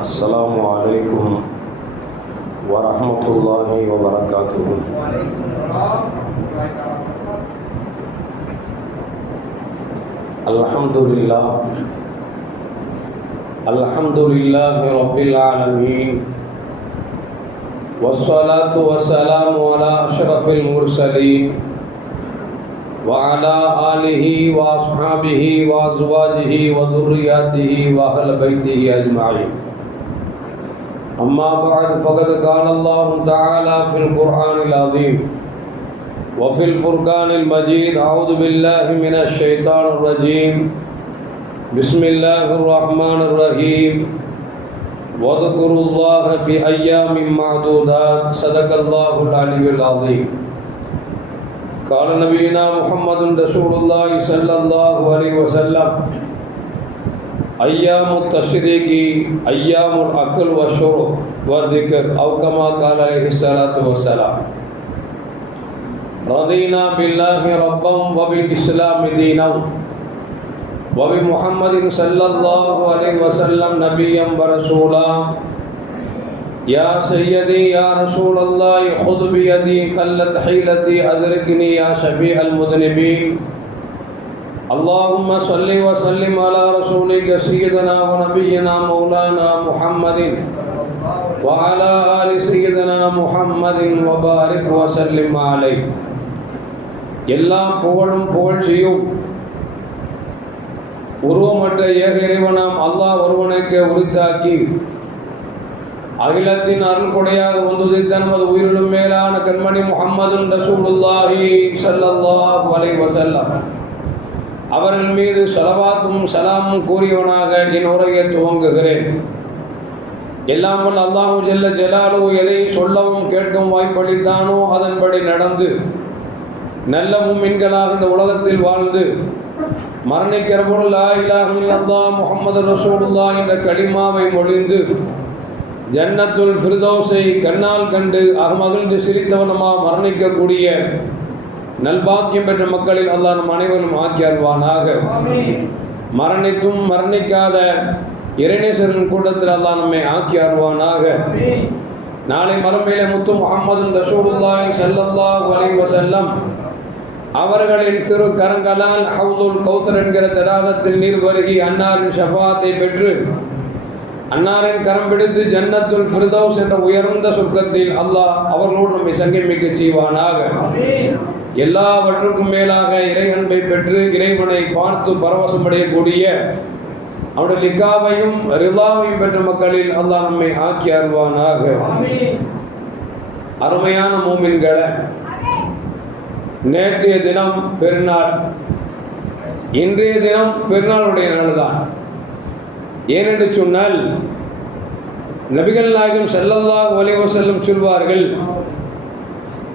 السلام عليكم ورحمة الله وبركاته. الحمد لله رب العالمين، والصلاة والسلام على أشرف المرسلين وعلى آله وأصحابه وأزواجه وذرياته وأهل بيته أجمعين. أما بعد، فقد قال الله تعالى في القرآن العظيم وفي الفرقان المجيد: أعوذ بالله من الشيطان الرجيم، بسم الله الرحمن الرحيم، واذكروا الله في أيام معدودات، صدق الله العلي العظيم. قال نبينا محمد رسول الله صلى الله عليه وسلم: أيام التشريق أيام الأكل والشرب والذكر، أو كما قال عليه الصلاة والسلام. رضينا بالله ربا وبالإسلام دينا وبمحمد صلى الله عليه وسلم نبيا ورسولا. يا سيدي يا رسول الله، خذ بيدي قلت حيلتي أدركني يا شفيع المذنبين. اللهم صل وسلم على رسولك سيدنا ونبينا مولانا محمد وعلى آل سيدنا محمد وبارك وسلم عليه. எல்லா புகழும் புகழ்ச்சியும் உருவமற்ற ஏக இறைவனாம் அல்லாஹ் ஒருவனுக்கு உரித்தாக்கி அகிலத்தின் அருள் கொடையாக வந்துதித்த நமது உயிரிலும் மேலான கண்மணி முஹம்மதுன் ரசூலுல்லாஹி ஸல்லல்லாஹு அலைஹி வஸல்லம் அவர்கள் மீது ஸலவாத்தும் சலாமும் கூறியவனாக என் உரையை துவங்குகிறேன். எல்லாம் வல்ல அல்லாஹு ஜல்ல ஜலாலுஹு எதை சொல்லவும் கேட்கவும் வாய்ப்பளித்தானோ அதன்படி நடந்து நல்ல முஃமின்களாக இந்த உலகத்தில் வாழ்ந்து மரணிக்கிற பொழுது லா இலாஹ இல்லல்லாஹ் முஹம்மது ரசூலுல்லாஹ் என்ற கலிமாவை மொழிந்து ஜன்னத்துல் ஃபிர்தௌஸை கண்ணால் கண்டு அகமகிழ்ந்து சிரித்தவனமாக மரணிக்கக்கூடிய நல்பாக்கியம் பெற்ற மக்களில் அல்லாஹ் நம் அனைவரும் ஆக்கி அருள்வானாக. மரணித்தும் மரணிக்காத இறைநேசரின் கூட்டத்தில் அல்லாஹ் நம்மை ஆக்கி அருள்வானாக. நாளை மறுமையிலே முத்து முஹம்மது ரசூலுல்லாஹி ஸல்லல்லாஹு அலைஹி வஸல்லம் அவர்களின் திரு கரங்களால் ஹவுதுல் கௌசர் என்கிற தடாகத்தில் நீர் பருகி அன்னாரின் ஷஃபாத்தை பெற்று அன்னாரின் கரம் பிடித்து ஜன்னத்துல் ஃபிர்தௌஸ் என்ற உயர்ந்த சொர்க்கத்தில் அல்லாஹ் அவர்களோடு நம்மை சங்கமிக்க செய்வானாக. எல்லாவற்றுக்கும் மேலாக இறை அன்பை பெற்று இறைவனை பார்த்து பரவசமடையக்கூடிய அவருடைய லிக்காவையும் ரிதாவையும் பெற்ற மக்களில் அல்லாஹ் நம்மை ஆக்கி அருள்வானாக. அருமையான மூமின்களை, நேற்றைய தினம் பெருநாள், இன்றைய தினம் பெருநாளுடைய நாள் தான். ஏனென்று சொன்னால், நபிகள் நாயகம் ஸல்லல்லாஹு அலைஹி வஸல்லம் சொல்வார்கள்,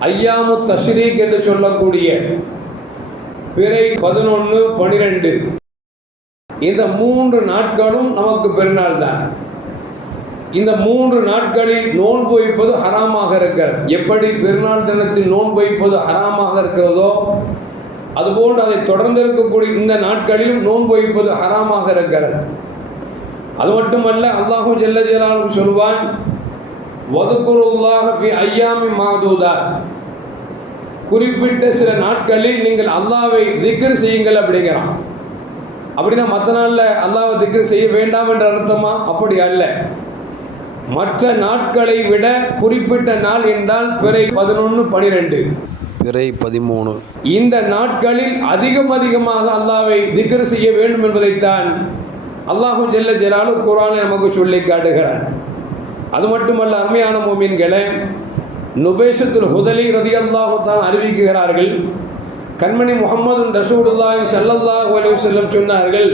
ஐயாமு தஷ்ரீக் என்று சொல்லக்கூடிய பிறை 11, 12 இந்த 3 நாட்களும் நமக்கு பெருநாள் தான். இந்த 3 நாட்களில் நோன்பு வைப்பது ஹராமாக இருக்கிறது. எப்படி பெருநாள் தினத்தில் நோன்பு வைப்பது ஹராமாக இருக்கிறதோ அதுபோன்று அதை தொடர்ந்து இருக்கக்கூடிய இந்த நாட்களிலும் நோன்பு வைப்பது ஹராமாக இருக்கிறது. அது மட்டுமல்ல, அல்லாஹு ஜல்ல ஜலாலுஹு சொல்வான், வதுகுருல்லாஹ ஃபி ஐயாமி மாதூதாத், குறிப்பிட்ட சில நாட்களில் நீங்கள் அல்லாஹ்வை திக்ர் செய்யுங்கள் அப்படிங்கிறான். அப்படின்னா மற்ற நாளில் அல்லாஹ்வை திக்ர் செய்ய வேண்டாம் என்ற அர்த்தமா? அப்படி அல்ல. மற்ற நாட்களை விட குறிப்பிட்ட நாள் என்றால் பிறை 11, 12, பிறை 13 இந்த நாட்களில் அதிகமாக அல்லாஹ்வை திக்ர் செய்ய வேண்டும் என்பதைத்தான் அல்லாஹு ஜல்ல ஜலாலுஹு குர்ஆனில் நமக்கு சொல்லி காட்டுகிறான். அது மட்டுமல்ல, அருமையான மூமின்களே, நுபைஷத்துல் ஹுதலி ரலியல்லாஹு தஆலா அறிவிக்கிறார்கள், கண்மணி முஹம்மது ரசூலுல்லாஹி ஸல்லல்லாஹு அலைஹி வஸல்லம் சொன்னார்கள்,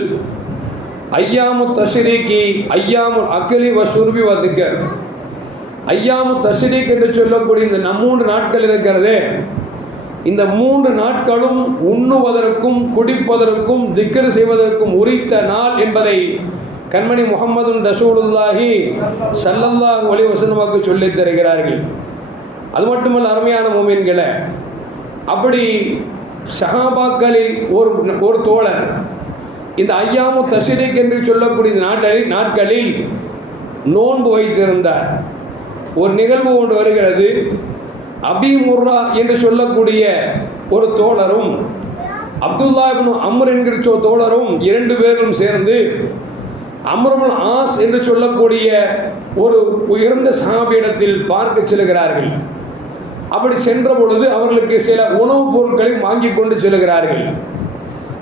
ஐயாமு தஷ்ரீகி ஐயாமுல் அக்லி வ ஷுர்பி வ திக்ர். ஐயாமு தஷ்ரீக் என்று சொல்லக்கூடிய இந்த 3 நாட்கள் இருக்கிறதே, இந்த 3 நாட்களும் உண்ணுவதற்கும் குடிப்பதற்கும் திக்ர் செய்வதற்கும் உரித்த நாள் என்பதை கண்மணி முஹம்மது ரசூலுல்லாஹி ஸல்லல்லாஹு அலைஹி வஸல்லம் சொல்லித் தருகிறார்கள். அது மட்டுமல்ல, அருமையான மூமின்களே, அப்படி சஹாபாக்களில் ஒரு தோழர் இந்த ஐயாமு தஷ்ரீக் என்று சொல்லக்கூடிய நாட்களில் நோன்பு வைத்திருந்தார். ஒரு நிகழ்வு ஒன்று வருகிறது. அபி முர்ரா என்று சொல்லக்கூடிய ஒரு தோழரும் அப்துல்லா இப்னு அம்ர் என்கிற தோழரும் 2 பேரும் சேர்ந்து அம்ர் இப்னு ஆஸ் என்று சொல்லக்கூடிய ஒரு உயர்ந்த சஹாபியிடத்தில் பார்க்க செல்கிறார்கள். அப்படி சென்ற பொழுது அவர்களுக்கு சில உணவுப் பொருட்களை வாங்கி கொண்டு செல்கிறார்கள்.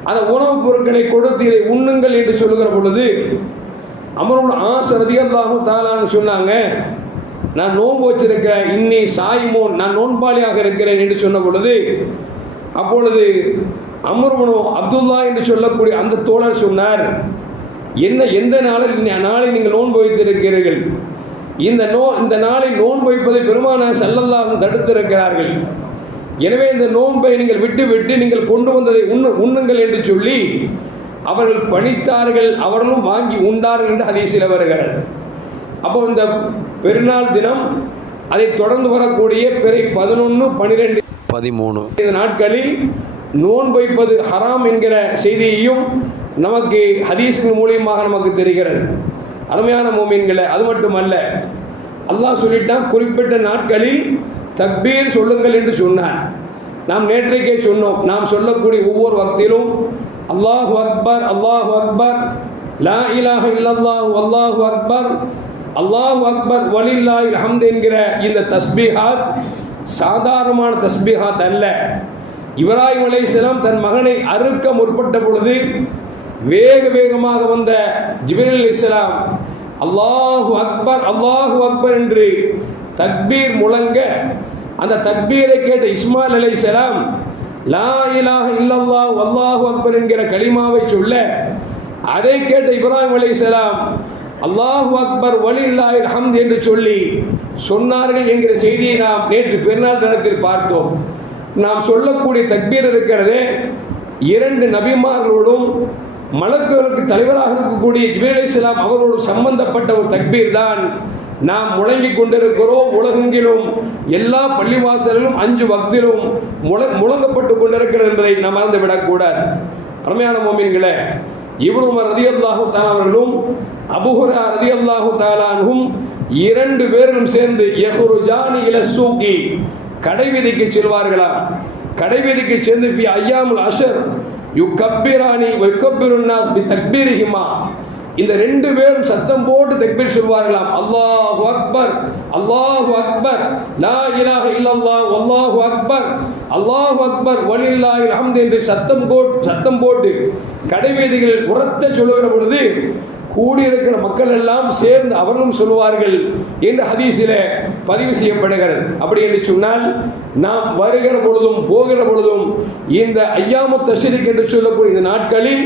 அந்த உணவுப் பொருட்களை கொடுத்து இதை உண்ணுங்கள் என்று சொல்லுகிற பொழுது அம்ர் இப்னு ஆஸ் ரலியல்லாஹு தஆலான்னு சொன்னாங்க, நான் நோன்பு வச்சிருக்கிறேன், இன்னி சாயிமோன், நான் நோன்பாளியாக இருக்கிறேன் என்று சொன்ன பொழுது அப்பொழுது அம்ர் இப்னு அப்துல்லா என்று சொல்லக்கூடிய அந்த தோழர் சொன்னார், எந்த நாளில் நீங்கள் நோன்பு வைத்திருக்கிறீர்கள்? இந்த நாளில் நோன்பு வைப்பதை பெருமானார் ஸல்லல்லாஹு தடுத்திருக்கிறார்கள். எனவே இந்த நோன்பை நீங்கள் விட்டு நீங்கள் கொண்டு வந்ததை உண்ணுங்கள் என்று சொல்லி அவர்கள் பணித்தார்கள். அவர்களும் வாங்கி உண்டார்கள் என்று ஹதீஸில் வருகிறது. அப்போ இந்த பெருநாள் தினம், அதை தொடர்ந்து வரக்கூடிய பிறை 11, 12, 13 இந்த நாட்களில் நோன்பு வைப்பது ஹராம் என்கிற செய்தியையும் நமக்கு ஹதீஸின் மூலியமாக நமக்கு தெரிகிறது. அருமையான மோமீன்களே, அது மட்டுமல்ல, அல்லாஹ் சொல்லிட்டான் குறிப்பிட்ட நாட்களில் தக்பீர் சொல்லுங்கள் என்று சொன்னான். நாம் நேற்றைக்கே சொன்னோம், நாம் சொல்லக்கூடிய ஒவ்வொரு வக்திலும் அல்லாஹு அக்பர், அல்லாஹு அக்பர், லா இலாஹ இல்லல்லாஹு, அல்லாஹு அக்பர், அல்லாஹு அக்பர், வலில்லாஹில் ஹம்து என்கிற இந்த தஸ்பீஹாத் சாதாரணமான தஸ்பீஹாத் அல்ல. இப்ராஹிம் அலைஹிஸ்ஸலாம் தன் மகனை அறுக்க முற்பட்ட பொழுது வேகமாக வந்த ஜிப்ரீல் அலைஹிஸ்ஸலாம் அல்லாஹு அக்பர், அல்லாஹு அக்பர் என்று தக்பீர் முழங்க, அந்த தக்பீரை கேட்ட இஸ்மாயில் அலைஹிஸ்ஸலாம் லா இலாஹ இல்லல்லாஹு அல்லாஹு அக்பர் என்கிற கலிமாவை சொல்ல, அதை கேட்ட இப்ராஹிம் அலைஹிஸ்ஸலாம் அல்லாஹு அக்பர் வலில்லாஹில் ஹம்து என்று சொல்லி சொன்னார்கள் என்கிற செய்தியை நாம் நேற்று பெருநாள் தினத்தில் பார்த்தோம். நாம் சொல்லக்கூடிய தக்பீர் இருக்கிறதே, 2 நபிமார்களோடும் மலக்குகளுக்கு தலைவராக இருக்கக்கூடிய ஜிப்ரீல் அலைஹிஸ்ஸலாம் அவரோடு சம்பந்தப்பட்ட ஒரு தக்பீர் தான் நாம் முழங்கிக் கொண்டிருக்கிறோம். உலகெங்கிலும் எல்லா பள்ளிவாசலிலும் 5 வக்திலும் முழங்கப்பட்டு கொண்டிருக்கிறது என்பதை நாம் மறந்துவிடக்கூடாது. அருமையான மோமீன்களே, இப்னு உமர் ரலியல்லாஹு தஆலா அவர்களும் அபூ ஹுரைரா ரலியல்லாஹு தஆலா அன்ஹும் 2 பேரும் சேர்ந்து யஹ்ருஜானி இல சூகி, கடைவீதிக்கு செல்வார்களாம். கடைவீதிக்கு சென்று ஃபி அய்யாமுல் அஷர் யுகப்பிரானி வயுகப்பிருன் நாஸ் பி தக்பீரிஹிமா, இந்த 2 பேரும் சத்தம் போட்டு தக்பீர் சொல்வார்களாம். அல்லாஹு அக்பர், அல்லாஹு அக்பர், லா இலாஹ இல்லல்லாஹ், அல்லாஹு அக்பர், அல்லாஹு அக்பர், வலில்லாஹில் ஹம்து என்று சத்தம் போட்டு கடைவீதிகள் உரத்த சொல்லுகிற பொழுது கூடியிருக்கிற மக்கள் எல்லாம் சேர்ந்து அவர்களும் சொல்லுவார்கள் என்று ஹதீஸிலே பதிவு செய்யப்படுகிறது. அப்படி என்று சொன்னால், நாம் வருகிற பொழுதும் போகிற பொழுதும் இந்த அய்யாமுத் தஷ்ரீக் என்று சொல்லக்கூடிய இந்த நாட்களில்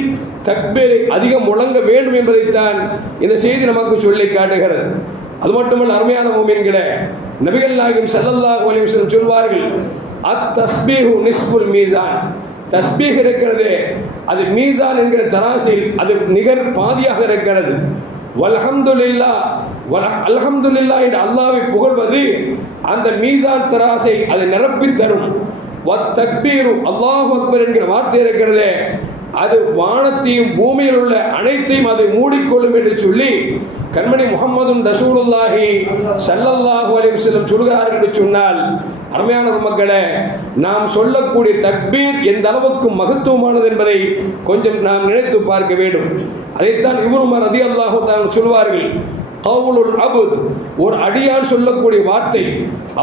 தக்பீரை அதிகம் முழங்க வேண்டும் என்பதைத்தான் இந்த செய்தி நமக்கு சொல்லி காட்டுகிறது. அது மட்டுமல்ல, அருமையான மோமீன்களே, நபிகள் நாயகம் ஸல்லல்லாஹு அலைஹி வஸல்லம் சொல்வார்கள், அத் தஸ்பீஹு நிஸ்ஃபுல் மீசான், தஸ்பீஹ் இருக்கிறது அது மீசான் என்கிற தராசில் அது நிகர் பாதியாக இருக்கிறது. வல்ஹம்துலில்லாஹ், அல்ஹம்துலில்லாஹ் என்று அல்லாஹ்வை புகழ்வது அந்த மீசான் தராசை அதை நிரப்பி தரும். வத் தக்பீரு, அல்லாஹு அக்பர் என்கிற வார்த்தை இருக்கிறது, அது வானத்தையும் பூமியில் உள்ள அனைத்தையும் அதை மூடிக்கொள்ளும் என்று சொல்லி கண்மணி முஹம்மதுன் ரசூலுல்லாஹி ஸல்லல்லாஹு அலைஹி வஸல்லம் சொல்கிறார்கள் என்று சொன்னால், அருமையான மக்களே, நாம் சொல்லக்கூடிய தக்பீர் எந்த அளவுக்கு மகத்துவமானது என்பதை கொஞ்சம் நாம் நினைத்து பார்க்க வேண்டும். அதைத்தான் இப்னு உமர் ரலியல்லாஹு தஆலா சொல்வார்கள், கவுலுல் அப்த், ஒரு அடியான் சொல்லக்கூடிய வார்த்தை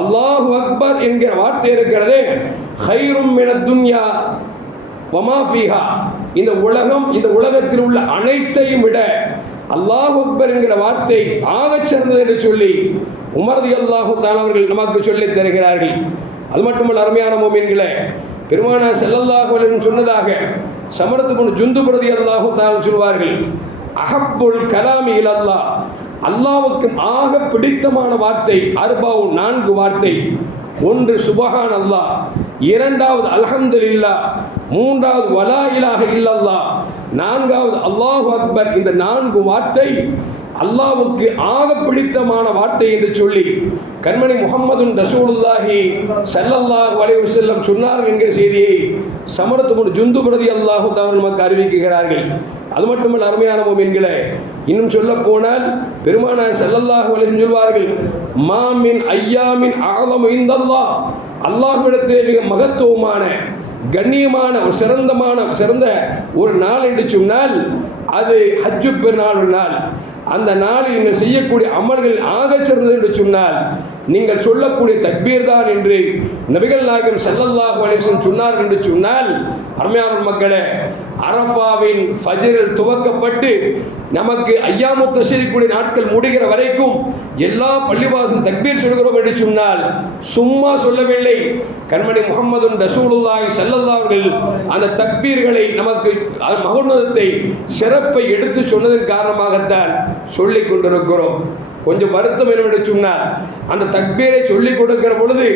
அல்லாஹு அக்பர் என்கிற வார்த்தை இருக்கிறதே, கைரும் மினத் துன்யா வமா ஃபீஹா, இந்த உலகத்தில் உள்ள அனைத்தையும் விட அல்லாஹு அக்பர் என்கிற வார்த்தை ஆகச் சிறந்தது என்று சொல்லி உமர் ரலியல்லாஹு தஆலா அவர்கள் நமக்கு சொல்லித் தருகிறார்கள். அது மட்டுமல்ல, அருமையான மோமீன்களே, பெருமானார் ஸல்லல்லாஹு அலைஹி வஸல்லம் சொன்னதாக சமரத் இப்னு ஜுந்துப் ரலியல்லாஹு தஆலா சொல்வார்கள், அஹப்புல் கலாமி இலல்லாஹ், அல்லாஹ்வுக்கு ஆக பிடித்தமான வார்த்தை 4 வார்த்தை. 1 சுபஹான் அல்லாஹ், 2வது அல்ஹம்துலில்லாஹ், 3வது வலா இலாஹ இல்லல்லாஹ், 4வது அல்லாஹு அக்பர். இந்த 4 வார்த்தை அல்லாஹ்வுக்கு ஆக பிடித்தமான வார்த்தை என்று சொல்லி கண்மணி முஹம்மதுன் ரசூலுல்லாஹி ஸல்லல்லாஹு அலைஹி வஸல்லம் சொன்னார்கள் என்கிற செய்தியை சமரத் இப்னு ஜுந்துப் ரலியல்லாஹு தஆலா நமக்கு அறிவிக்கிறார்கள். அது மட்டுமல்ல அருமையான முஃமின்களே, இன்னும் சொல்ல போனால் பெருமானார் ஸல்லல்லாஹு அலைஹி வஸல்லம் சொல்வார்கள், மாமின் ஐயாமின் அஅலமு இந்தல்லாஹ், அல்லாஹ்விடத்திலே மிக மகத்துவமான கண்ணியமான ஒரு சிறந்த ஒரு நாள் என்று சொன்னால் அது ஹஜ்ஜு பெருநாள் நாள். அந்த நாளில் நீங்கள் செய்யக்கூடிய அமல்கள் ஆக சிறந்தது என்று சொன்னால் நீங்கள் சொல்லக்கூடிய தக்பீர் தான் என்று நபிகள் நாயகம் ஸல்லல்லாஹு அலைஹி வஸல்லம் சொன்னார்கள் என்று சொன்னால், அருமையான மக்களே, அரஃபாவின் ஃபஜ்ரில் துவக்கப்பட்டு நமக்கு அய்யாமு தஷ்ரீக்குடைய நாட்கள் முடிகிற வரைக்கும் எல்லா பள்ளிவாசல் தக்பீர் சொல்கிறோம் என்று சொன்னால் சும்மா சொல்லவில்லை. கண்மணி முஹம்மது ரசூலுல்லாஹி ஸல்லல்லாஹு அலைஹி வஸல்லம் அந்த தக்பீர்களை நமக்கு மகோன்னதத்தை சிறப்பை எடுத்து சொன்னதன் காரணமாகத்தான் சொல்லிக் கொண்டிருக்கிறோம். கொஞ்சம் வருத்தம் என்று சொன்னார், அந்த தக்பீரை சொல்லிக் கொடுக்கிற பொழுது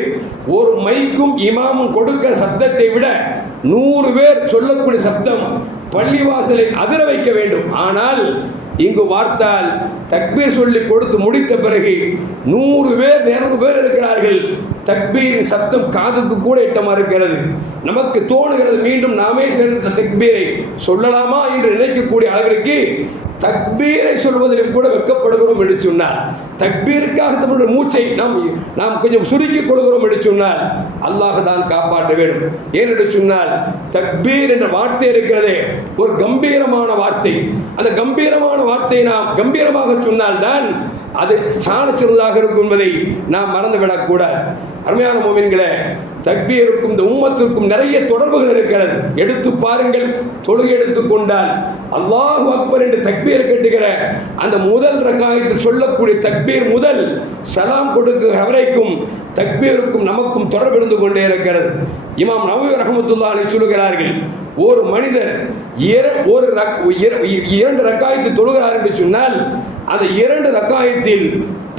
ஒரு மைக்கும் இமாமும் கொடுக்கிற சப்தத்தை விட 100 பேர் சொல்லக்கூடிய சப்தம் பள்ளிவாசலை அதிர வைக்க வேண்டும். ஆனால் இங்கு பார்த்தால் தக்பீர் சொல்லி கொடுத்து முடித்த பிறகு 100 பேர் 200 பேர் இருக்கிறார்கள். தக்பீரின் சப்தம் காதுக்கு கூட எட்டமா இருக்கிறது. நமக்கு தோணுகிறது மீண்டும் நாமே சேர்ந்த தக்பீரை சொல்லலாமா என்று நினைக்கக்கூடிய அளவிற்கு தக்பீரை சொல்வதிலும் கூட வெட்கப்படுகிறோம் என்று சொன்னார். தக்பீருக்காக நம்முடைய மூச்சை நாம் கொஞ்சம் சுருக்கிக் கொள்கிறோம் என்று சொன்னால் அல்லாஹ் தான் காப்பாற்ற வேண்டும். ஏனென்று சொன்னால் தக்பீர் என்ற வார்த்தை இருக்கிறதே ஒரு கம்பீரமான வார்த்தை. அந்த கம்பீரமான வார்த்தையை நாம் கம்பீரமாக சொன்னால் தான் அது சால சிறந்ததாக இருக்கும் என்பதை நாம் மறந்துவிடக் கூடாது. அருமையான முஃமின்களே, தக்பீருக்கும் இந்த உம்மத்திற்கும் நிறைய தொடர்புகள் இருக்கிறது. எடுத்து பாருங்கள், தொழுகை எடுத்துக்கொண்டால் அல்லாஹு அக்பர் என்று தக்பீர் கட்டுகிற அந்த முதல் ரக்காயத்தில் சொல்லக்கூடிய தக்பீர் முதல் சலாம் கொடுக்கிற வரைக்கும் தக்பீருக்கும் நமக்கும் தொடர்பு இருந்து கொண்டே இருக்கிறது. இமாம் நவவி ரஹ்மத்துல்லாஹி அலைஹி சொல்கிறார்கள், ஒரு மனிதர் 2 ரக்காயத்தை தொழுகிறார் என்று சொன்னால் அந்த 2 ரக்காயத்தில்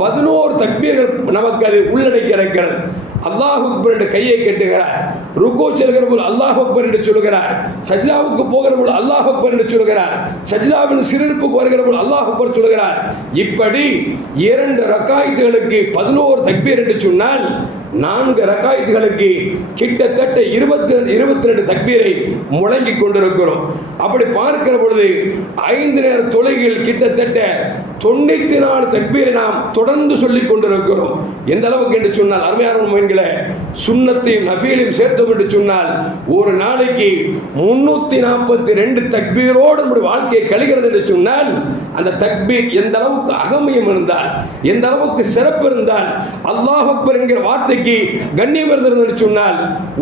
11 தக்பீர்கள் நமக்கு அது உள்ளடக்கி இருக்கிறது. அல்லாஹ் அக்பர் என்று கையை கட்டுகிறார், ருக்கு செல்கிற போது அல்லாஹ் அக்பர் என்று சொல்கிறார், சஜ்தாவுக்கு போகிற போது அல்லாஹ் அக்பர் என்று சொல்கிறார், சஜ்தாவின் சிறுப்புக்கு வருகிற போது அல்லாஹ் அக்பர் சொல்கிறார். இப்படி 2 ரக்காயத்துகளுக்கு 11 தக்பீர் என்று சொன்னால் 4 ரக்காயத்துகளுக்கு கிட்டத்தட்ட 22 தக்பீரை முழங்கிக் கொண்டிருக்கிறோம். அப்படி பார்க்கிற பொழுது 5 நேர தொழுகையில் கிட்டத்தட்ட 94 தக்பீரை நாம் தொடர்ந்து சொல்லிக் கொண்டிருக்கிறோம். எந்த அளவுக்கு என்று சொன்னால் அருமையான முஃமின்களே, சுன்னத்தையும் நஃபீலையும் சேர்த்தோம் என்று சொன்னால் ஒரு நாளைக்கு 342 தக்பீரோடு நம்முடைய வாழ்க்கையை கழிகிறது என்று சொன்னால் அந்த தக்பீர் எந்த அளவுக்கு அகமியம் இருந்தால், எந்த அளவுக்கு சிறப்பு இருந்தால், அல்லாஹ் அக்பர் என்கிற வார்த்தைக்கு கண்ணியம் இருந்தது என்று சொன்னால்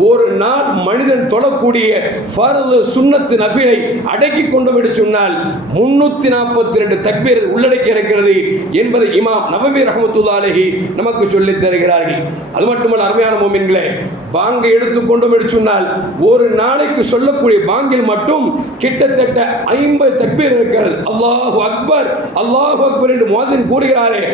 ஒரு நாள் மனிதன் தொழக்கூடிய ஃபர்து சுன்னத்து நஃபீலை அடக்கி கொண்டு விட சொன்னால் 342 தக்பீர் உள்ளடக்கி இருக்கிறது என்பதை இமாம் நவவி ரஹ்மத்துல்லாஹி அலைஹி நமக்கு சொல்லித் தருகிறார்கள். அது மட்டுமல்ல அருமையான முஃமின்களே, பாங்கை எடுத்துக்கொண்டோம் என்று சொன்னால் ஒரு நாளைக்கு சொல்லக்கூடிய பாங்கில் மட்டும் கிட்டத்தட்ட 50 தக்பீர் இருக்கிறது. அல்லாஹு அக்பர் அல்லாஹு அக்பர் என்று முஅத்தின் கூறுகிறாரே,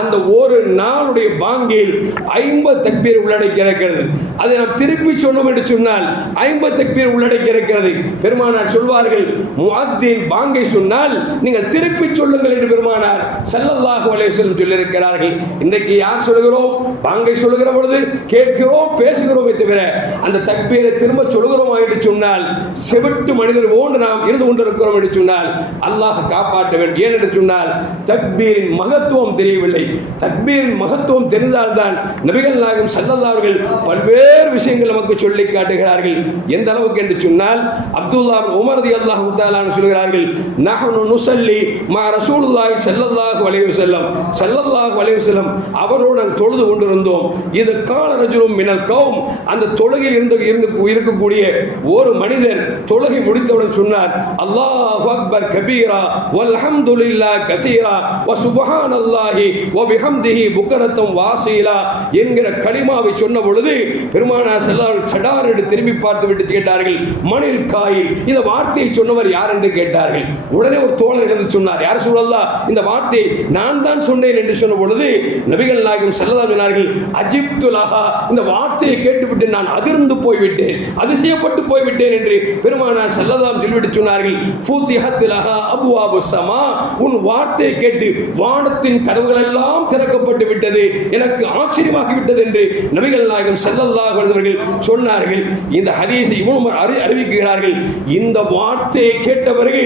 அந்த ஒரு நாளுடைய பாங்கில் 50 தக்பீர் உள்ளடக்கி இருக்கிறது. அதை நாம் திருப்பி சொன்னோம் என்று சொன்னால் 50 தக்பீர் உள்ளடக்கி இருக்கிறது. பெருமானார் சொல்வார்கள், முஅத்தின் பாங்கை சொன்னால் நீங்கள் திருப்பி சொல்லுங்கள் என்று பெருமானார் ஸல்லல்லாஹு அலைஹி வஸல்லம் சொல்லியிருக்கிறார்கள். இன்றைக்கு யார் சொல்கிறோம்? பாங்கை சொல்லுகிற பொழுது கேட்கிறோம், பேசுகிறோம், தவிர அந்த தக்பீரை திரும்ப சொல்கிறோம் என்று சொன்னால் செவிட்டு மனிதர் போன்று நாம் இருந்து கொண்டிருக்கிறோம் என்று சொன்னால் அல்லாஹ் காப்பாற்ற வேண்டும். ஏன் என்று சொன்னால் தக்பீரின் மகத்துவம் தெரியவில்லை. தக்பீரின் மகத்துவம் தெரிந்தால்தான் நபிகள் நாயகம் ஸல்லல்லாஹு அலைஹி வஸல்லம் பல்வேறு விஷயங்கள் நமக்கு சொல்லி காட்டுகிறார்கள். எந்த அளவுக்கு என்று சொன்னால் அப்துல்லாஹ் இப்னு உமர் ரலியல்லாஹு தஆலா சொல்கிறார்கள், நஹ்னு நுஸல்லி மா ரசூலுல்லாஹி ஸல்லல்லாஹு அலைஹி வஸல்லம் அவரோடு தொழுது கொண்டிருந்தோம். இது கால ரஜுலும் மினல் கௌம், அந்த தொழுகையில் இருக்கக்கூடிய ஒரு மனிதர் தொழுகை முடித்தவுடன் சொன்னார், அல்லாஹு அக்பர் கபீரா வல்ஹம்துலில்லாஹி கஸீரா வ சுப்ஹானல்லாஹி வ பிஹம்திஹி புக்ரத்தம் வாசீலா என்கிற கலிமாவை சொன்ன பொழுது பெருமானார் ஸல்லல்லாஹு அலைஹி வஸல்லம் சடாரென்று திரும்பி பார்த்து விட்டு கேட்டார்கள், மனில் காயில், இந்த வார்த்தையை சொன்னவர் யார் என்று கேட்டார்கள். உடனே ஒரு தோழர் எழுந்து சொன்னார், யார் சொல்லலாம், இந்த வார்த்தையை நான் தான் சொன்னேன் என்று சொன்ன பொழுது நபிகள் நாயகம் ஸல்லல்லாஹு அலைஹி வஸல்லம் சொன்னார்கள், அஜிப்து லஹா, இந்த வார்த்தையை கேட்டுவிட்டு நான் அதிர்ந்து போய்விட்டேன், அதிசயப்பட்டு போய்விட்டேன் என்று பெருமானார் ஸல்லல்லாஹு அலைஹி வஸல்லம் சொல்லிவிட்டு சொன்னார்கள், ஃபூதிஹத் லஹா அப்வாபு ஸமா, உன் வார்த்தையை கேட்டு வானத்தின் கதவுகள் எல்லாம் திறக்கப்பட்டு விட்டது, எனக்கு ஆச்சரியமாகி விட்டது என்று என்று நபிகள் நாயகம் ஸல்லல்லாஹு அலைஹி வஸல்லம் சொன்னார்கள். இந்த ஹதீஸை இப்னு உமர் அறிவிக்கிறார்கள். இந்த வார்த்தையை கேட்ட பிறகு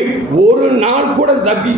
ஒரு நாள் கூட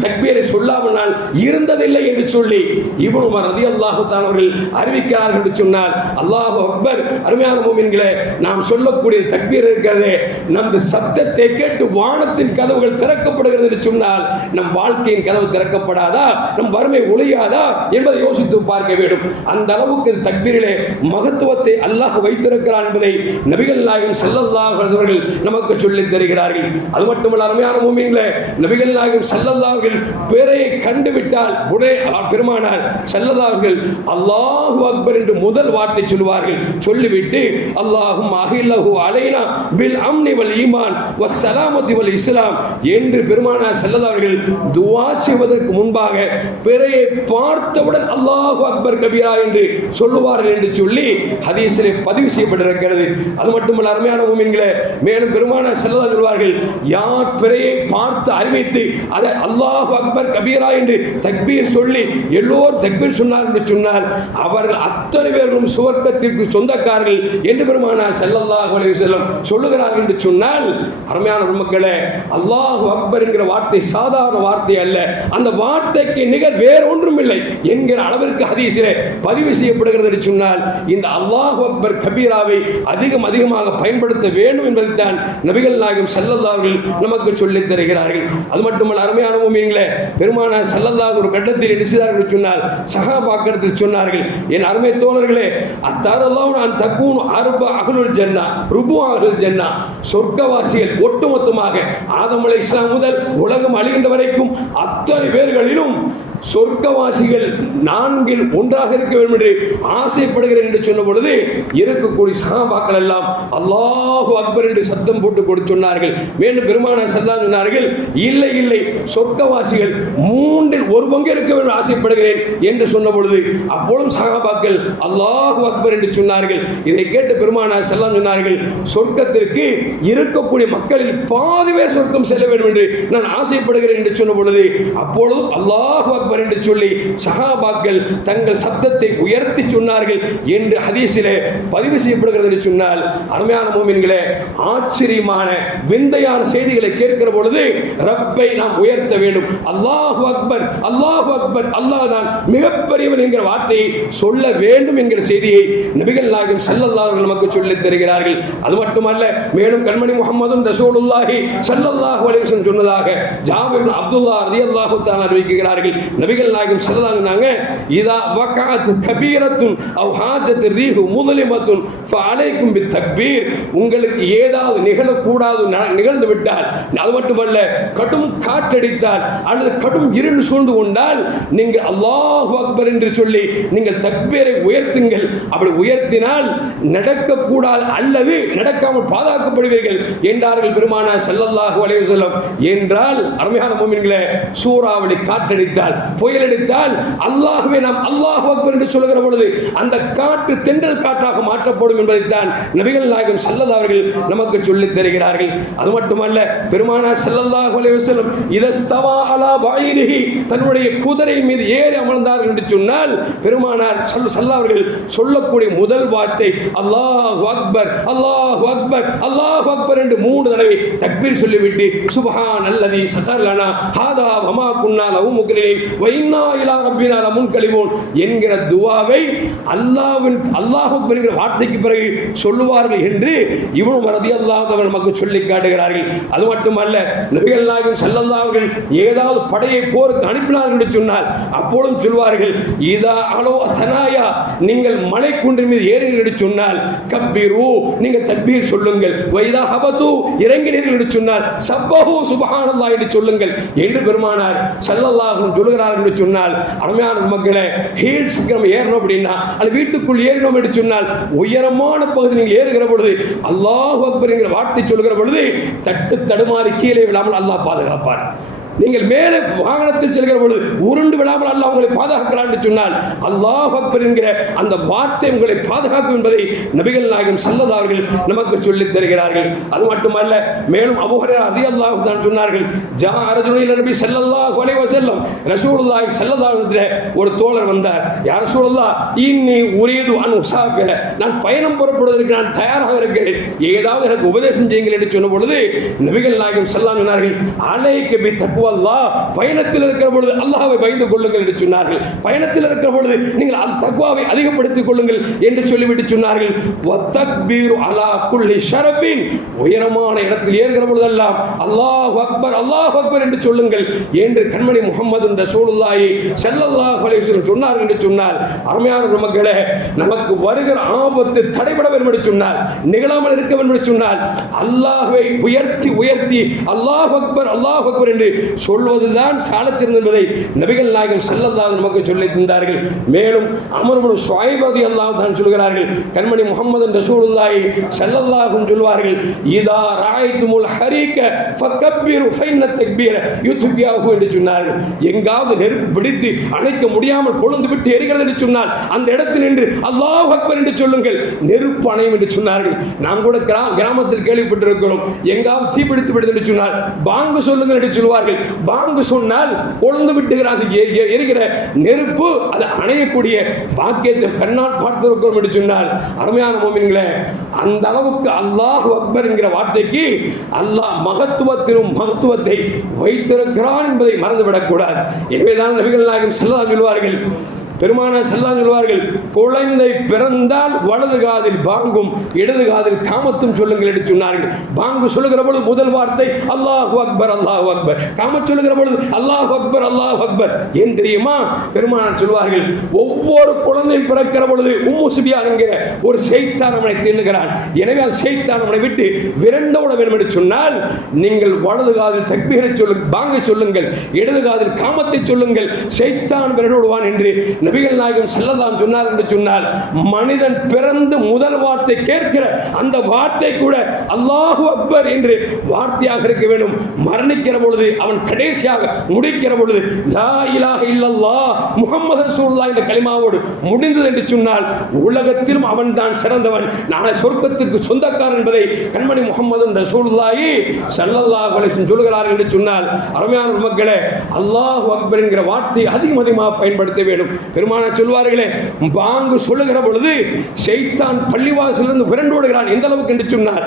தக்பீரை சொல்லாமல் நான் இருந்ததில்லை என்று சொல்லி இப்னு உமர் ரலியல்லாஹு தஆலா அவர்கள் அறிவிக்கிறார்கள் என்று சொன்னால், அல்லாஹு அக்பர். அருமையான முஃமின்களே, நாம் சொல்லக்கூடிய தக்பீர் இருக்கிறதே, நம் சப்தத்தை கேட்டு வானத்தின் கதவுகள் திறக்கப்படுகிறது என்று சொன்னால் நம் வாழ்க்கையின் கதவு திறக்கப்படாதா, நம் வறுமை ஒழியாதா என்பதை யோசித்து பார்க்க வேண்டும். அந்த அளவுக்கு தக்பீரிலே மகத்துவத்தை அல்லாஹ் வைத்திருக்கிறான் என்பதை நபிகள் நாயகம் ஸல்லல்லாஹு அலைஹி வஸல்லம் நமக்கு சொல்லித் தருகிறார்கள். அது மட்டுமல்ல, அருமையான முஃமின்களே, நபிகள் நாயகம் ஸல்லல்லாஹு அலைஹி வஸல்லம் பேரையை கண்டுவிட்டால் உடனே பெருமானார் ஸல்லல்லாஹு அலைஹி வஸல்லம் அல்லாஹு அக்பர் என்று முதல் வார்த்தை சொல்வார்கள். சொல்லிவிட்டு அல்லாஹும்ம அஹில்லஹு அலைனா பில் அம்னி வல் ஈமான் வஸ் ஸலாமத்தி வல் இஸ்லாம் என்று பெருமானார் ஸல்லல்லாஹு அலைஹி வஸல்லம் துஆ செய்வதற்கு முன்பாக பிறையை பார்த்தவுடன் அல்லாஹு அக்பர் கபீரா என்று சொல்லுவார்கள் என்று சொல்லி ஹதீஸிலே பதிவு செய்யப்பட்டிருக்கிறது. அது மட்டுமல்ல, அருமையான முஃமின்களே, மேலும் பெருமானார் ஸல்லல்லாஹு அலைஹி சொல்வார்கள், யார் பிறையை பார்த்து அறிவித்து அதை அல்லாஹு அக்பர் கபீரா என்று தக்பீர் சொல்லி எல்லோரும் தக்பீர் சொன்னார் என்று சொன்னால் அவர்கள் அத்தனை பேர்களும் சுவர்க்கத்திற்கு சொந்தக்காரர்கள் என்று பெருமானார் ஸல்லல்லாஹு அலைஹி வஸல்லம் சொல்லுகிறார்கள் என்று சொன்னால், அருமையான மக்களே, அல்லாஹு அக்பர் என்கிற வார்த்தை சாதாரண வார்த்தை அல்ல. அந்த வார்த்தைக்கு நிகர் வேறு ஒன்றும் இல்லை என்கிற அளவிற்கு ஹதீஸிலே பதிவு செய்யப்படுகிறது என்று சொன்னால், இந்த அல்லாஹு அக்பர் கபீராவை அதிகமாக பயன்படுத்த வேண்டும் என்பதைத்தான் நபிகள் நாயகம் ஸல்லல்லாஹு அலைஹி வஸல்லம் நமக்கு சொல்லித் தருகிறார்கள். அது மட்டுமல்ல, அருமையான முஃமின்களே, பெருமானார் ஸல்லல்லாஹு ஒரு கட்டத்தில் என்ன செய்தார்கள் என்று சொன்னால், சஹாபாக்களிடத்தில் சொன்னார்கள், என் அருமை தோழர்களே, அத்தரல்லாஹு அன் தகூனு அர்ப அஹ்லுல் ஜன்னah ருபு அஹ்லுல் ஜன்னah, சொர்க்கவாசிகள் ஒட்டுமொத்தமாக ஆதம் அலைஹிஸ்ஸலாம் முதல் உலகம் அழிகின்ற வரைக்கும் அத்தனை பேர்களிலும் சொர்க்கவாசிகள் 4 ஒன்றாக இருக்க வேண்டும் என்று ஆசைப்படுகிறேன் என்று சொன்ன பொழுது இருக்கக்கூடிய சஹாபாக்கள் எல்லாம் அல்லாஹு அக்பர் என்று சத்தம் போட்டு கொடுத்து சொன்னார்கள். மேலும் பெருமானார் ஸல்லல்லாஹு அலைஹி சொன்னார்கள், இல்லை இல்லை, சொர்க்கவாசிகள் 3 ஒரு பங்கு இருக்க வேண்டும் ஆசைப்படுகிறேன் என்று சொன்ன பொழுது அப்பொழுதும் சஹாபாக்கள் அல்லாஹு அக்பர் என்று சொன்னார்கள். இதை கேட்டு பெருமானார் ஸல்லல்லாஹு அலைஹி சொன்னார்கள், சொர்க்கத்திற்கு இருக்கக்கூடிய மக்களில் பாதி பேர் சொர்க்கம் செல்ல வேண்டும் என்று நான் ஆசைப்படுகிறேன் என்று சொன்ன பொழுது அப்பொழுதும் அல்லாஹு அக்பர் என்று சொல்லி சஹாபாக்கள் தங்கள் சப்தத்தை உயர்த்தி சொன்னார்கள் என்று ஹதீஸிலே பதிவு செய்யப்படுகிறது என்று சொன்னால், அருமையான முஃமின்களே, ஆச்சரியமான விந்தையான செய்திகளை கேட்கிற பொழுது ரப்பை நாம் உயர்த்த வேண்டும். அல்லாஹு அக்பர், அல்லாஹு அக்பர், அல்லாஹ் தான் மிகப்பெரியவன் என்கிற வார்த்தையை சொல்ல வேண்டும் என்கிற செய்தியை நபிகள் நாயகம் ஸல்லல்லாஹு அலைஹி வஸல்லம் நமக்கு சொல்லித் தருகிறார்கள். அது மட்டுமல்ல, மேலும் கண்மணி முஹம்மது ரசூலுல்லாஹி ஸல்லல்லாஹு அலைஹி வஸல்லம் சொன்னதாக ஜாபிர் இப்னு அப்துல்லாஹ் ரலியல்லாஹு தஆலா அறிவிக்கிறார்கள். நபிகள் நாயகம் ஸல்லல்லாஹு அலைஹி வஸல்லம் இதா வகஅத் கபீரத்துன் அவ் ஹாஜத் ரீஹு முظلمத்துன் ஃபஅலைக்கும் பித்தக்பீர், உங்களுக்கு ஏதாவது நிகழக்கூடாது நிகழ்ந்து விட்டால், அது மட்டுமல்ல கடும் காற்றடித்தால் அல்லது கடும் இருள் சூழ்ந்து கொண்டால் நீங்கள் அல்லாஹு அக்பர் என்று சொல்லி நீங்கள் தக்பீரை உயர்த்துங்கள். அப்படி உயர்த்தினால் நடக்கக்கூடாது அல்லது நடக்காமல் பாதுகாக்கப்படுவீர்கள் என்றார்கள் பெருமானார் ஸல்லல்லாஹு அலைஹி வஸல்லம். என்றால் அருமையான முஃமின்களே, சூறாவளி காற்றடித்தால், புயல் அடித்தால் அல்லாஹ்வே நாம் அல்லாஹு அக்பர் என்று சொல்லுகிற பொழுது அந்த காற்று தென்றல் காற்றாக மாற்றப்படும் என்பதைத்தான் நபிகள் நாயகம் ஸல்லல்லாஹு அலைஹி வஸல்லம் நமக்கு சொல்லித் தருகிறார்கள். அது மட்டுமல்ல, பெருமானார் ஸல்லல்லாஹு அலைஹி வஸல்லம் இதஸ்தவா அலா பைரிஹி, தன்னுடைய குதிரை மீது ஏறி அமர்ந்தார்கள் என்று சொன்னால் பெருமானார் ஸல்லல்லாஹு அலைஹி வஸல்லம் சொல்லக்கூடிய முதல் வார்த்தை அல்லாஹு அக்பர், அல்லாஹு அக்பர், அல்லாஹு அக்பர் என்று 3 தடவை தக்பீர் சொல்லிவிட்டு சுப்ஹானல்லதி ஸகர்லனா ஹாதா வமா குன்னா லஹு முக்ரினீன் வ இன்னா இலா ரப்பினா லமுன்கலிபூன் என்கிற துஆவை அல்லாஹு அக்பர் என்கிற வார்த்தைக்கு பிறகு சொல்லுவார்கள் என்று இப்னு உமர் ரலியல்லாஹு தஆலா நமக்கு சொல்லி காட்டுகிறார்கள். அது மட்டுமல்ல, நபிகள் நாயகம் ஸல்லல்லாஹு அலைஹி வஸல்லம் ஏதாவது படையை போருக்கு அனுப்பினார்கள் என்று சொன்னால் அப்பொழுதும் சொல்வார்கள், இதா அலோ சனாயா, நீங்கள் மலை குன்றின் மீது ஏறினீர்கள் என்று சொன்னால் கப்பீரு, நீங்கள் தக்பீர் சொல்லுங்கள். வைதா ஹபது, இறங்கினீர்கள் என்று சொன்னால் சப்பஹு சுப்ஹானல்லாஹ் என்று சொல்லுங்கள் என்று பெருமானார் ஸல்லல்லாஹு அலைஹி வஸல்லம் சொல்லுகிறார்கள் என்று சொன்னால், அருமையான மக்களே, ஹீல்ஸ் ஏறணும் அப்படின்னா அது வீட்டுக்குள் ஏறினோம் என்று சொன்னால் உயரமான பகுதி நீங்கள் ஏறுகிற பொழுது அல்லாஹு அக்பர் என்கிற வார்த்தை சொல்லுகிற பொழுது தட்டு தடுமாறி கீழே விழாமல் அல்லாஹ் பாதுகாப்பார். நீங்கள் மேலே வாகனத்தில் செல்கிற பொழுது உருண்டு விடாமல் அல்லாஹ் உங்களை பாதுகாக்கிறான் என்று சொன்னால் அல்லாஹ் அக்பர் என்கிற அந்த வார்த்தை உங்களை பாதுகாக்கும் என்பதை நபிகள் நாயகம் ஸல்லல்லாஹு அலைஹி வஸல்லம் நமக்கு சொல்லித் தருகிறார்கள். அது மட்டுமல்ல, மேலும் அபூ ஹுரைரா ரலியல்லாஹு அன்ஹு தான் சொன்னார்கள், ஜா ரஜுலுன் இலா நபி ஸல்லல்லாஹு அலைஹி வஸல்லம், ரசூலுல்லாஹி ஸல்லல்லாஹு அலைஹி வஸல்லம் ஒரு தோழர் வந்தார். யா ரசூலுல்லாஹ், இன்னி உரீது அன் உஸாஃபிர, நான் பயணம் புறப்படுவதற்கு நான் தயாராக இருக்கிறேன், ஏதாவது எனக்கு உபதேசம் செய்யுங்கள் என்று சொன்ன பொழுது நபிகள் நாயகம் ஸல்லல்லாஹு அலைஹி வஸல்லம் சொன்னார்கள், அலைக பி தக்வல்லாஹ், பயணத்தில் இருக்கிற பொழுது அல்லாஹ்வை பயந்து கொள்ளுங்கள் என்று சொன்னார்கள். பயணத்தில் இருக்கிற பொழுது நீங்கள் அந்த தக்வாவை அதிகப்படுத்திக் கொள்ளுங்கள் என்று சொல்லிவிட்டு சொன்னார்கள், வத்தக்பீரு அலா குல்லி ஷரஃபின், உயரமான இடத்தில் ஏறுகிற பொழுதெல்லாம் அல்லாஹு அக்பர் அல்லாஹு அக்பர் என்று சொல்லுங்கள் என்று கண்மணி முஹம்மது ரசூலுல்லாஹி ஸல்லல்லாஹு அலைஹி வஸல்லம் சொன்னார்கள் என்று சொன்னால், அருமையான மக்களே, நமக்கு வருகிற ஆபத்து தடைபட வேண்டும் என்று சொன்னால், நிகழாமல் இருக்க வேண்டும் என்று சொன்னால், அல்லாஹ்வை உயர்த்தி உயர்த்தி அல்லாஹு அக்பர் என்று சொல்வதுதான் சாலச்சிறந்தது என்பதை நபிகள் நாயகம் ஸல்லல்லாஹு அலைஹி நமக்கு சொல்லி தந்தார்கள். மேலும் அம்ர் இப்னு ஷுஐப் ரலியல்லாஹு அன்ஹு சொல்கிறார்கள், கண்மணி முஹம்மது ரசூலுல்லாஹி ஸல்லல்லாஹு அலைஹி சொல்வார்கள், இதா ராய்துமுல் ஹரீக ஃபகப்பிரு ஃபைன்ன தக்பீர யுத்பியாஹு என்று சொன்னார்கள். எங்காவது நெருப்பு பிடித்து அணைக்க முடியாமல் கொழுந்து விட்டு எரிகிறது என்று சொன்னால் அந்த இடத்தில் நின்று அல்லாஹு அக்பர் என்று சொல்லுங்கள், நெருப்பு அணையும் என்று சொன்னார்கள். நாம் கூட கிராமத்தில் கேள்விப்பட்டிருக்கிறோம், எங்காவது தீப்பிடித்து விடுது என்று சொன்னால் பாங்கு சொல்லுங்கள் என்று சொல்வார்கள். பாங்கு சொன்னால் கொழுந்து விட்டுகிறார் எரிகிற நெருப்பு, அது அணையக்கூடிய பாக்கியத்தை கண்ணால் பார்த்திருக்கிறோம் என்று சொன்னால், அருமையான மோமின்களே, அந்த அளவுக்கு அல்லாஹு அக்பர் என்கிற வார்த்தைக்கு அல்லாஹ் மகத்துவத்தை வைத்திருக்கிறான் என்பதை மறந்துவிடக் கூடாது. எனவேதான் நபிகள் நாயகம் ஸல்லல்லாஹு அலைஹி சொல்வார்கள், பெருமானார் ஸல்லல்லாஹு அலைஹி சொல்வார்கள், குழந்தை பிறந்தால் வலது காதில் பாங்கும் இடது காதில் காமத்தும் சொல்லுங்கள் என்று சொன்னார்கள். பாங்கு சொல்லுகிற பொழுது முதல் வார்த்தை அல்லாஹு அக்பர் அல்லாஹு அக்பர், காமத் சொல்லுகிற பொழுது அல்லாஹு அக்பர் அல்லாஹு அக்பர். ஏன் தெரியுமா? பெருமானார் சொல்வார்கள், ஒவ்வொரு குழந்தை பிறக்கிற பொழுது உம்மு சுபியான் என்கிற ஒரு ஷைத்தான் அவனை தின்னுகிறான். எனவே அந்த ஷைத்தான் அவனை விட்டு விரண்டோட வேண்டும் என்று சொன்னால், நீங்கள் வலது காதில் தக்பீரை சொல்லுங்கள், பாங்கை சொல்லுங்கள், இடது காதில் காமத்தை சொல்லுங்கள், ஷைத்தான் விரண்டோடுவான் என்று நபிகள் நாயகம் ஸல்லல்லாஹு அலைஹி சொன்னார் என்று சொன்னால், மனிதன் பிறந்து முதல் வார்த்தை கேட்கிற அந்த வார்த்தை கூட அல்லாஹு அக்பர் என்று வார்த்தையாக இருக்க வேண்டும். மரணிக்கிற பொழுது அவன் கடைசியாக முடிக்கிற பொழுது லா இலாஹ இல்லல்லாஹ் முஹம்மது ரசூலுல்லாஹ் என்ற கலிமாவோடு முடிந்தது என்று சொன்னால், உலகத்திலும் அவன் தான் சிறந்தவன், நாளை சொர்க்கத்திற்கு சொந்தக்காரன் என்பதை கண்மணி முஹம்மது ரசூலுல்லாஹி ஸல்லல்லாஹு அலைஹி வஸல்லம் சொல்கிறார்கள் என்று சொன்னால், அருமையான மக்களே, அல்லாஹு அக்பர் என்கிற வார்த்தையை அதிகமாக பயன்படுத்த வேண்டும். பெருமானார் சொல்வார்களே, பாங்கு சொல்லுகிற பொழுது ஷைத்தான் பள்ளிவாசலிருந்து விரண்டோடுகிறான். எந்த அளவுக்கு என்று சொன்னார்,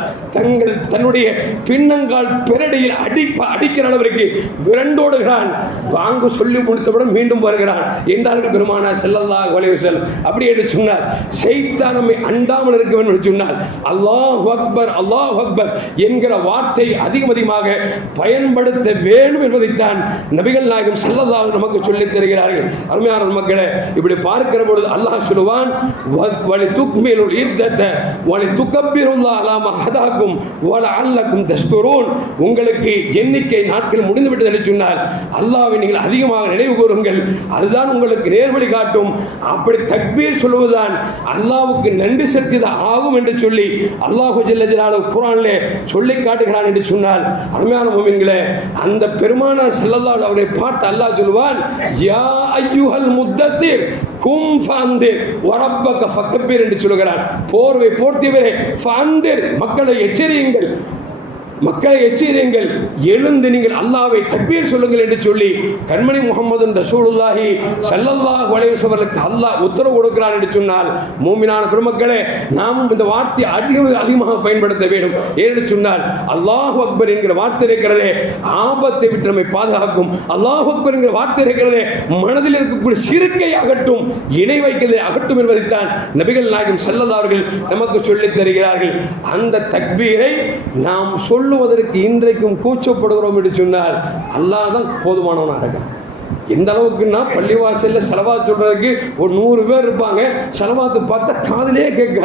தன்னுடைய பின்னங்கால் பெரடியில் அடிக்கிற அளவிற்கு விரண்டோடுகிறான். பாங்கு சொல்லி முடித்தவுடன் மீண்டும் வருகிறான் என்றார்கள் பெருமானார் ஸல்லல்லாஹு அலைஹி வஸல்லம். அப்படி என்று சொன்னார், ஷைத்தான் நம்மை அண்டாமல் இருக்க வேண்டும் என்று சொன்னால் அல்லாஹு அக்பர் என்கிற வார்த்தை அதிகமாக பயன்படுத்த வேண்டும் என்பதைத்தான் நபிகள் நாயகம் ஸல்லல்லாஹு அலைஹி நமக்கு சொல்லித் தருகிறார்கள். அருமையான மக்களே, இப்படி பார்க்கிற பொழுது அல்லாஹ் சொல்லுவான், வலி துக்மிலுல் இத்தத வலி துகப்பிருல்லாஹ் அலா மா ஹதாக்கும் வலஅல்லக்கும் தஷ்குரூன், உங்களுக்கு எண்ணிக்கை நாட்கள் முடிந்து விட்டது என்று சொன்னால் அல்லாஹ்வை நீங்கள் அதிகமாக நினைவு கூறுங்கள், அதுதான் உங்களுக்கு நேர்வழி காட்டும். அப்படி தக்பீர் சொல்வதுதான் அல்லாஹ்வுக்கு நன்றி செலுத்தியது ஆகும் என்று சொல்லி அல்லாஹ் ஜல்ல ஜலாலுஹு குர்ஆனிலே சொல்லி காட்டுகிறான் என்று சொன்னால், அருமையான முஃமின்களே, அந்த பெருமானார் ஸல்லல்லாஹு அலைஹி அவரை பார்த்து அல்லாஹ் சொல்வான், யா அய்யுஹல் முத்தஸிர் கும் ஃபஅந்திர் வரப்பக ஃபக்கபீர் என்று சொல்கிறான். போர்வை போர்த்தியவரே ஃபஅந்திர், மக்களை எச்சரியுங்கள், எழுந்து நீங்கள் அல்லாஹ்வை தக்பீர் சொல்லுங்கள் என்று சொல்லி கண்மணி முஹம்மது ரசூலுல்லாஹி ஸல்லல்லாஹு அலைஹி வஸல்லம் அல்லாஹ் உத்தரவு கொடுக்கிறான் என்று சொன்னால், மூமினான பெருமக்களே, நாமும் இந்த வார்த்தையை அதிகமாக பயன்படுத்த வேண்டும். ஏன்னு சொன்னால் அல்லாஹு அக்பர் என்கிற வார்த்தை இருக்கிறதே ஆபத்தை விட்டு நம்மை பாதுகாக்கும். அல்லாஹு அக்பர் என்கிற வார்த்தை இருக்கிறதே மனதில் இருக்கக்கூடிய சிறுக்கை அகட்டும், இணை வைக்கிறதை அகட்டும் என்பதைத்தான் நபிகள் நாயகம் ஸல்லல்லாஹு அலைஹி வஸல்லம் நமக்கு சொல்லித் தருகிறார்கள். அந்த தக்பீரை நாம் சொல்லுவதற்கு இன்றைக்கும் கூச்சப்படுகிறோம் என்று சொன்னால் அல்லாஹ் தான் போதுமானவனாக இருக்கான். எந்த அளவுக்குன்னா பள்ளிவாசலில் செலவாத்து சொல்கிறதுக்கு ஒரு 100 பேர் இருப்பாங்க. செலவாத்து பார்த்தா காதிலே கேட்க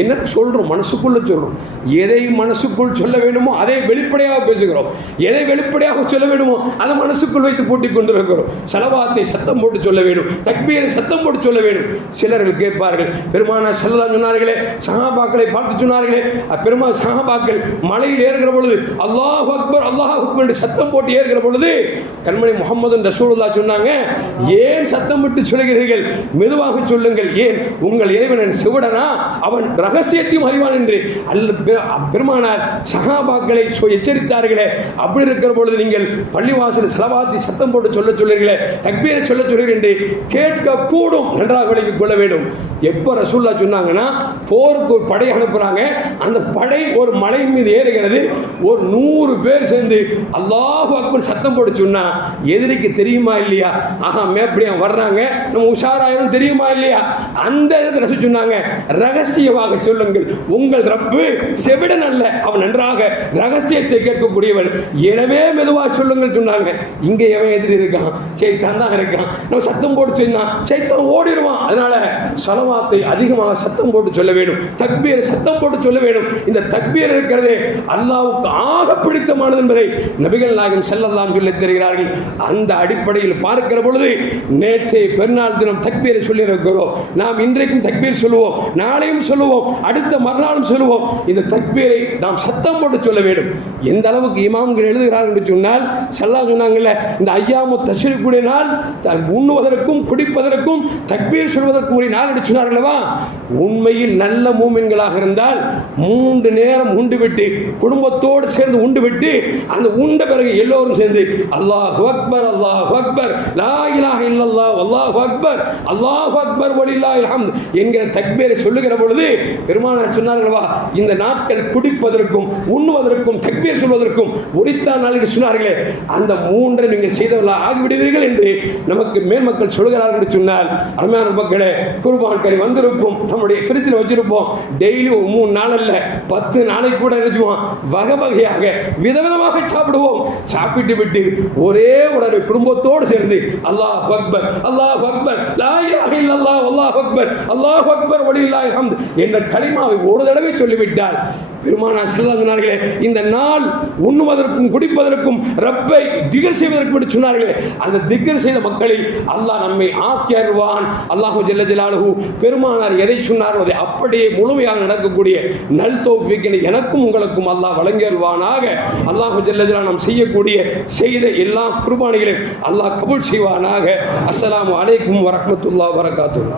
என்ன சொல்கிறோம், மனசுக்குள்ளே சொல்கிறோம். எதை மனசுக்குள் சொல்ல வேண்டுமோ அதை வெளிப்படையாக பேசுகிறோம். எதை வெளிப்படையாக சொல்ல வேண்டுமோ அதை மனசுக்குள் வைத்து பூட்டிக் கொண்டிருக்கிறோம். செலவாத்தை சத்தம் போட்டு சொல்ல வேண்டும், தக்பீரை சத்தம் போட்டு சொல்ல வேண்டும். சிலர்கள் கேட்பார்கள், பெருமானார் ஸல்லல்லாஹு அலைஹி சொன்னார்களே, சஹாபாக்களை பார்த்து சொன்னார்களே, பெருமாள் சஹாபாக்கள் மலையில் ஏறுகிற பொழுது அல்லாஹ் அக்பர் அல்லாஹ் அக்பர் என்று சத்தம் போட்டு ஏறுகிற பொழுது கண்மணி முஹம்மது ரசூலுல்லாஹ் சொன்னாங்க, ஏன் சத்தம் விட்டு சொல்கிறீர்கள், மெதுவாக சொல்லுங்கள். ஏன் உங்கள் இறைவன் சிவடனா, அவன் ரகசியத்தையும் அறிவான் என்று பெருமானார் சஹாபாக்களை எச்சரித்தார்களே. அப்படி இருக்கிற பொழுது நீங்கள் பள்ளிவாசல் ஸலவாத்தை சத்தம் போட்டு சொல்ல சொல்லுங்களே, தக்பீரை சொல்ல சொல்லுங்கள் என்று கேட்கக்கூடும். நன்றாக விளங்கிக் கொள்ள வேண்டும். எப்போ ரசூலுல்லாஹ் சொன்னாங்கன்னா, போருக்கு ஒரு படை அனுப்புறாங்க. அந்த படை ஒரு மலையின் மீது ஏறுகிறது. ஒரு 100 பேர் சேர்ந்து அல்லாஹ் அக்பர் சத்தம் போட்டு சொன்னா எதிரிக்கு தெரியுமா இல்லையா? ஆஹா, மேப்படியா வர்றாங்க, நம்ம உஷாராயிரும் தெரியுமா இல்லையா? அந்த இடத்துல சொன்னாங்க, ரகசியமாக சொல்லுங்கள், உங்கள் ரப்பு செவிடன் அல்ல, அவன் நன்றாக ரகசியத்தை கேட்கக்கூடியவன், எனவே மெதுவாக சொல்லுங்கள் சொன்னாங்க. இங்கே எவன் எதிரி இருக்கான்? சைத்தான் தான் இருக்கான். நம்ம சத்தம் போட்டு சொன்னா சைத்தான் ஓடிடுவான். அதனால ஸலவாத்தை அதிகமாக சத்தம் போட்டு சொல்ல வேண்டும், தக்பீரை சத்தம் போட்டு சொல்ல வேண்டும். இந்த தக்பீர் இருக்கிறதே அல்லாஹ்வுக்கு ஆக பிடித்தமானது என்பதை நபிகள் நாயகம் ஸல்லல்லாஹு அலைஹி சொல்லித் தருகிறார்கள். அந்த அடிப்படையில் பார்க்கிற பொழுது நேற்றைய பெருநாள் தினம் தக்பீரை சொல்லி இருக்கிறோம். நாம் இன்றைக்கும் தக்பீர் சொல்லுவோம், நாளையும் சொல்லுவோம், அடுத்த மறுநாளும் சொல்லுவோம். இந்த தக்பீரை நாம் சத்தம் போட்டு சொல்ல வேண்டும். எந்த அளவுக்கு இமாம்கள் எழுதுகிறார்கள் என்று சொன்னால், ஸல்லல்லாஹு சொன்னாங்கல்ல, இந்த ஐயாமு தஷ்ரீக்குடைய நாள் உண்ணுவதற்கும் குடிப்பதற்கும் தக்பீர் சொல்வதற்கும் ஒரு நாள் என்று சொன்னார்களவா. உண்மையில் நல்ல மூமின்களாக இருந்தால் 3 நேரம் உண்டு விட்டு குடும்பத்தோடு சேர்ந்து உண்டு விட்டு அந்த உண்ட பிறகு எல்லோரும் சேர்ந்து அல்லாஹு அக்பர் அல்லாஹு அக்பர் லா இலாஹ இல்லல்லாஹ் அல்லாஹு அக்பர் அல்லாஹு அக்பர் வலில்லாஹில் ஹம்த் என்கிற தக்பீரை சொல்லுகிற பொழுது பெருமானார் சொன்னார்களா, இந்த நாட்கள் குடிப்பதற்கும் உண்ணுவதற்கும் தக்பீர் சொல்வதற்கும் உரித்த நாள் என்று சொன்னார்களே, அந்த 3 நீங்கள் செய்தவர்களாக ஆகிவிடுவீர்கள் என்று நமக்கு மேன்மக்கள் சொல்கிறார்கள் என்று சொன்னால், அருமையான மக்களே, குர்பான்களை வந்திருப்போம், நம்முடைய ஃப்ரிட்ஜில் வச்சிருப்போம். டெய்லி 3 நாள் அல்ல, 10 நாளைக்கு கூட நினைச்சுவோம், வகை வகையாக விதவிதமாக சாப்பிடுவோம். சாப்பிட்டு விட்டு ஒரே உடனே குடும்பத்தோடு சேர்ந்து அல்லாஹ் அக்பர் அல்லாஹ் அக்பர் லா இலாஹ இல்லல்லாஹ் அல்லாஹ் அக்பர் அல்லாஹ் அக்பர் வலில்லாஹில் ஹம்த் என்ற கலிமாவை ஒரு தடவை சொல்லிவிட்டால் பெருமானார் ஸல்லல்லாஹு அலைஹி சொன்னார்களே, இந்த நாள் உண்ணுவதற்கும் குடிப்பதற்கும் ரப்பை திக்ர் செய்வதற்கும் என்று சொன்னார்களே, அந்த திக்ர் செய்த மக்களில் அல்லாஹ் நம்மை ஆக்கி அருள்வான். அல்லாஹு ஜல்ல ஜலாலுஹு பெருமானார் எதை சொன்னாரோ அதை அப்படியே முழுமையாக நடக்கக்கூடிய நல் தௌஃபீக் எனக்கும் உங்களுக்கும் அல்லாஹ் வழங்கி அருள்வானாக. அல்லாஹு ஜல்ல ஜலாலுஹு நாம் செய்த எல்லா குர்பானிகளையும் அல்லாஹ் கபூல் செய்வானாக. அஸ்ஸலாமு அலைக்கும் வரஹ்மத்துல்லாஹி வபரகாத்துஹு.